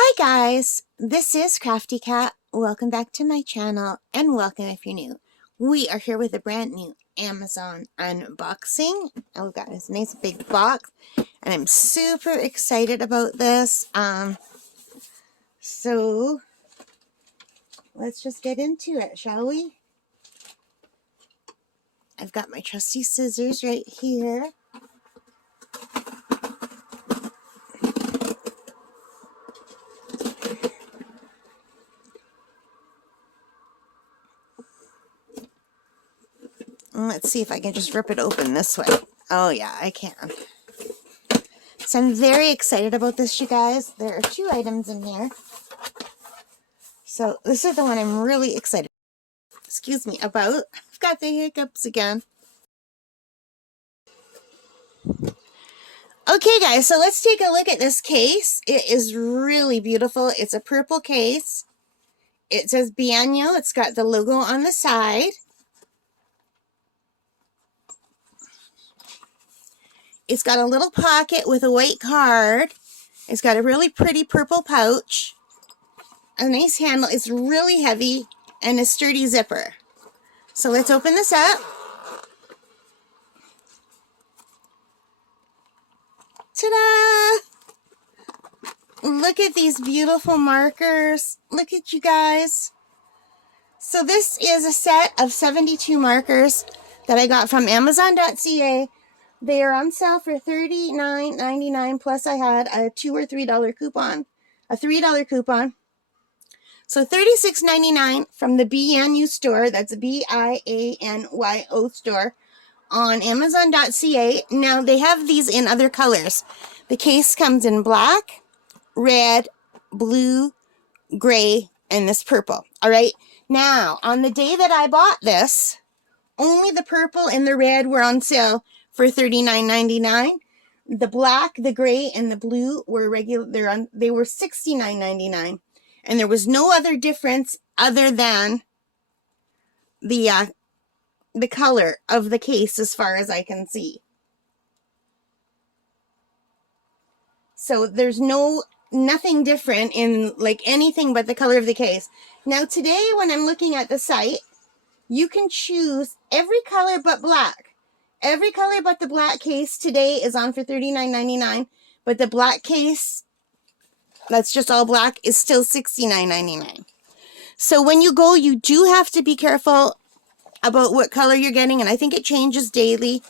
Hi guys, this is Crafty Cat. Welcome back to my channel and welcome if you're new. We are here with a brand new Amazon unboxing. Oh, we've got this nice big box and I'm super excited about this. So let's just get into it, shall we? I've got my trusty scissors right here. Let's see if I can just rip it open this way. Oh yeah, I can. So I'm very excited about this, you guys. There are two items in here. So this is the one I'm really excited, about. I've got the hiccups again. Okay guys, so let's take a look at this case. It is really beautiful. It's a purple case. It says Bianyu. It's got the logo on the side. It's got a little pocket with a white card. It's got a really pretty purple pouch. A nice handle. It's really heavy and a sturdy zipper. So let's open this up. Ta-da! Look at these beautiful markers. Look at you guys. So this is a set of 72 markers that I got from Amazon.ca. They are on sale for $39.99, plus I had a $2 or $3 coupon. A $3 coupon. So $36.99 from the Bianyu store. That's Bianyo store on Amazon.ca. Now they have these in other colors. The case comes in black, red, blue, gray, and this purple. All right. Now, on the day that I bought this, only the purple and the red were on sale for $39.99. The black, the gray, and the blue were regular. They were $69.99, and there was no other difference other than the color of the case, as far as I can see. So there's nothing different in like anything but the color of the case. Now today, when I'm looking at the site, you can choose every color but black. Every color but the black case today is on for $39.99, but the black case, that's just all black, is still $69.99. So when you go, you do have to be careful about what color you're getting, and I think it changes daily.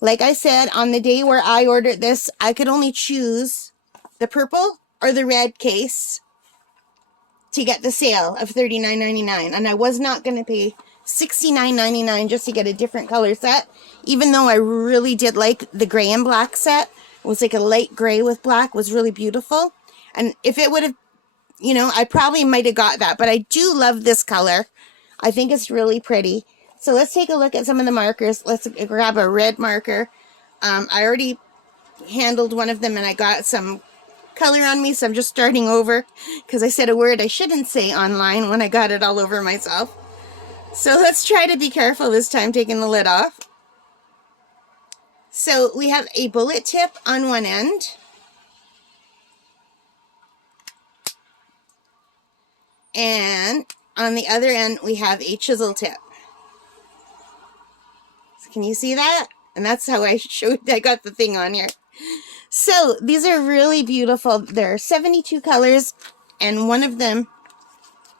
Like I said, on the day where I ordered this, I could only choose the purple or the red case to get the sale of $39.99, and I was not going to pay $69.99 just to get a different color set, even though I really did like the gray and black set. It was like a light gray with black. It was really beautiful, and if it would have, I probably might have got that, but I do love this color. I think it's really pretty. So let's take a look at some of the markers. Let's grab a red marker. I already handled one of them and I got some color on me, so I'm just starting over because I said a word I shouldn't say online when I got it all over myself. So let's try to be careful this time, taking the lid off. So we have a bullet tip on one end. And on the other end, we have a chisel tip. So can you see that? And that's how I got the thing on here. So these are really beautiful. There are 72 colors, and one of them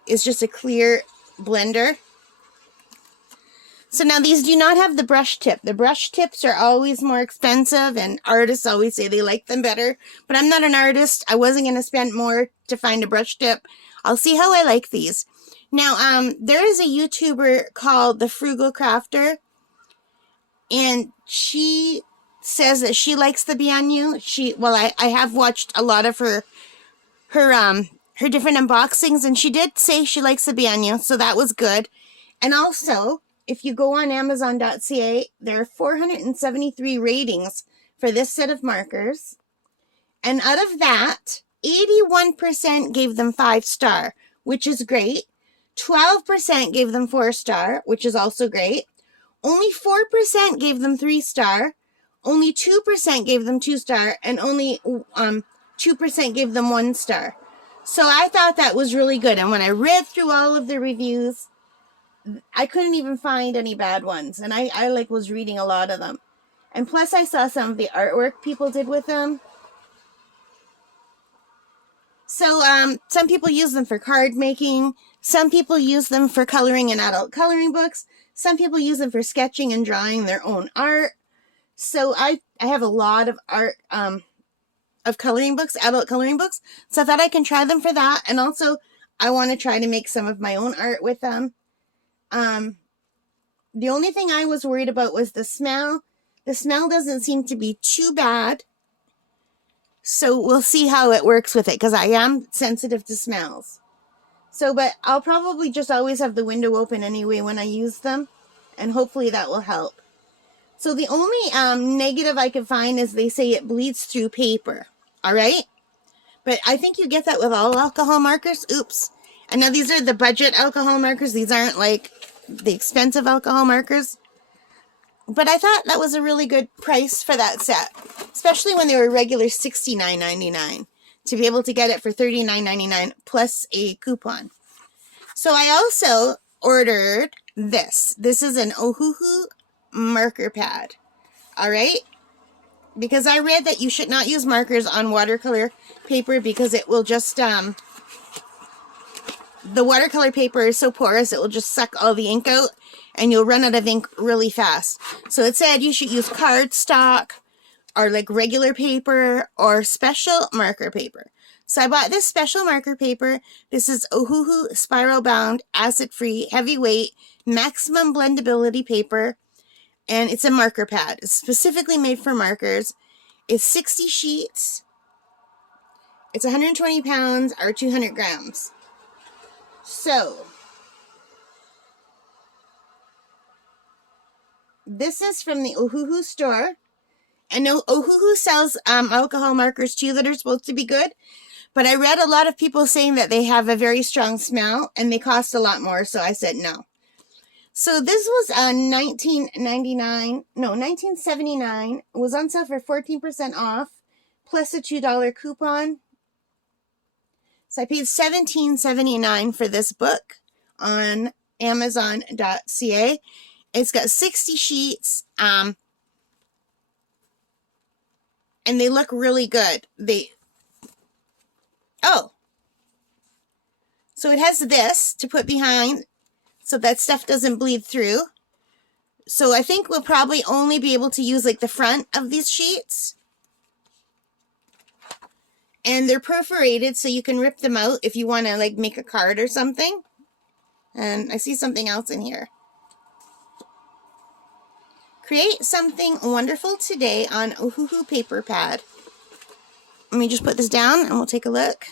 is just a clear blender. So now these do not have the brush tip. The brush tips are always more expensive, and artists always say they like them better. But I'm not an artist. I wasn't going to spend more to find a brush tip. I'll see how I like these. Now, there is a YouTuber called The Frugal Crafter, and she says that she likes the Bianyu. I have watched a lot of her different unboxings, and she did say she likes the Bianyu, so that was good. And also, if you go on Amazon.ca, there are 473 ratings for this set of markers. And out of that, 81% gave them 5-star, which is great. 12% gave them 4-star, which is also great. Only 4% gave them 3-star. Only 2% gave them 2-star. And only 2% gave them 1-star. So I thought that was really good. And when I read through all of the reviews, I couldn't even find any bad ones. And I like was reading a lot of them. And plus I saw some of the artwork people did with them. So some people use them for card making. Some people use them for coloring in adult coloring books. Some people use them for sketching and drawing their own art. So I have a lot of art of coloring books, adult coloring books. So I thought I can try them for that. And also I want to try to make some of my own art with them. The only thing I was worried about was the smell. The smell doesn't seem to be too bad. So we'll see how it works with it, because I am sensitive to smells. So, but I'll probably just always have the window open anyway when I use them, and hopefully that will help. So the only negative I can find is they say it bleeds through paper. All right? But I think you get that with all alcohol markers. Oops. And now these are the budget alcohol markers. These aren't like the expensive alcohol markers. But I thought that was a really good price for that set, especially when they were regular $69.99, to be able to get it for $39.99 plus a coupon. So I also ordered this. This is an Ohuhu marker pad. All right? Because I read that you should not use markers on watercolor paper because it will just, the watercolor paper is so porous it will just suck all the ink out and you'll run out of ink really fast. So it said you should use cardstock or like regular paper or special marker paper. So I bought this special marker paper. This is Ohuhu spiral bound, acid free, heavyweight, maximum blendability paper. And it's a marker pad. It's specifically made for markers. It's 60 sheets. It's 120 pounds or 200 grams. So this is from the Ohuhu store. I know Ohuhu sells alcohol markers too that are supposed to be good. But I read a lot of people saying that they have a very strong smell and they cost a lot more. So I said no. So this was $19.79. It was on sale for 14% off plus a $2 coupon. So I paid $17.79 for this book on Amazon.ca. It's got 60 sheets, and they look really good. So it has this to put behind so that stuff doesn't bleed through. So I think we'll probably only be able to use like the front of these sheets. And they're perforated so you can rip them out if you want to like make a card or something. And I see something else in here. Create something wonderful today on Ohuhu paper pad. Let me just put this down and we'll take a look.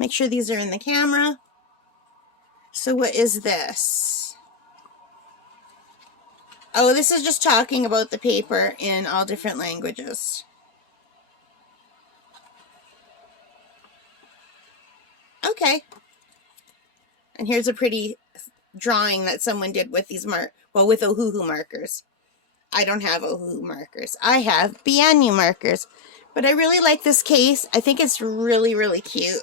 Make sure these are in the camera. So what is this? Oh, this is just talking about the paper in all different languages. Okay. And here's a pretty drawing that someone did with these with Ohuhu markers. I don't have Ohuhu markers. I have Bianyu markers. But I really like this case. I think it's really, really cute.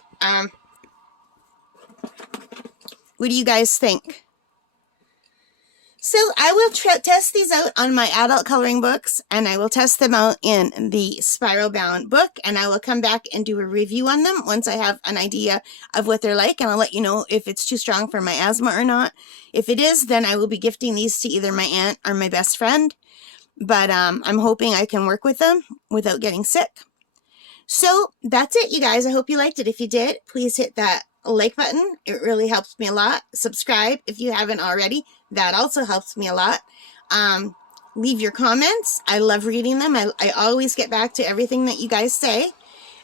What do you guys think? So I will test these out on my adult coloring books, and I will test them out in the spiral bound book, and I will come back and do a review on them once I have an idea of what they're like, and I'll let you know if it's too strong for my asthma or not. If it is, then I will be gifting these to either my aunt or my best friend, but I'm hoping I can work with them without getting sick. So that's it, you guys. I hope you liked it. If you did, please hit that like button. It really helps me a lot. Subscribe if you haven't already. That also helps me a lot. Leave your comments. I love reading them. I always get back to everything that you guys say.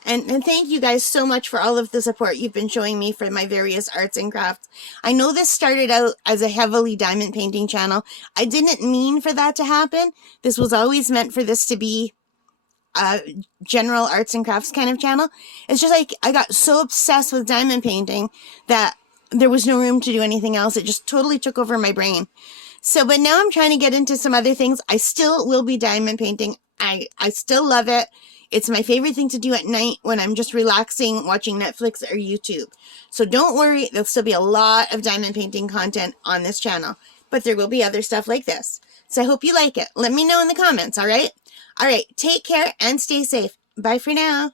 And thank you guys so much for all of the support you've been showing me for my various arts and crafts. I know this started out as a heavily diamond painting channel. I didn't mean for that to happen. This was always meant for this to be a general arts and crafts kind of channel. It's just like I got so obsessed with diamond painting that there was no room to do anything else. It just totally took over my brain. So, but now I'm trying to get into some other things. I still will be diamond painting. I still love it. It's my favorite thing to do at night when I'm just relaxing, watching Netflix or YouTube. So don't worry, there'll still be a lot of diamond painting content on this channel, but there will be other stuff like this. So I hope you like it. Let me know in the comments, all right? All right, take care and stay safe. Bye for now.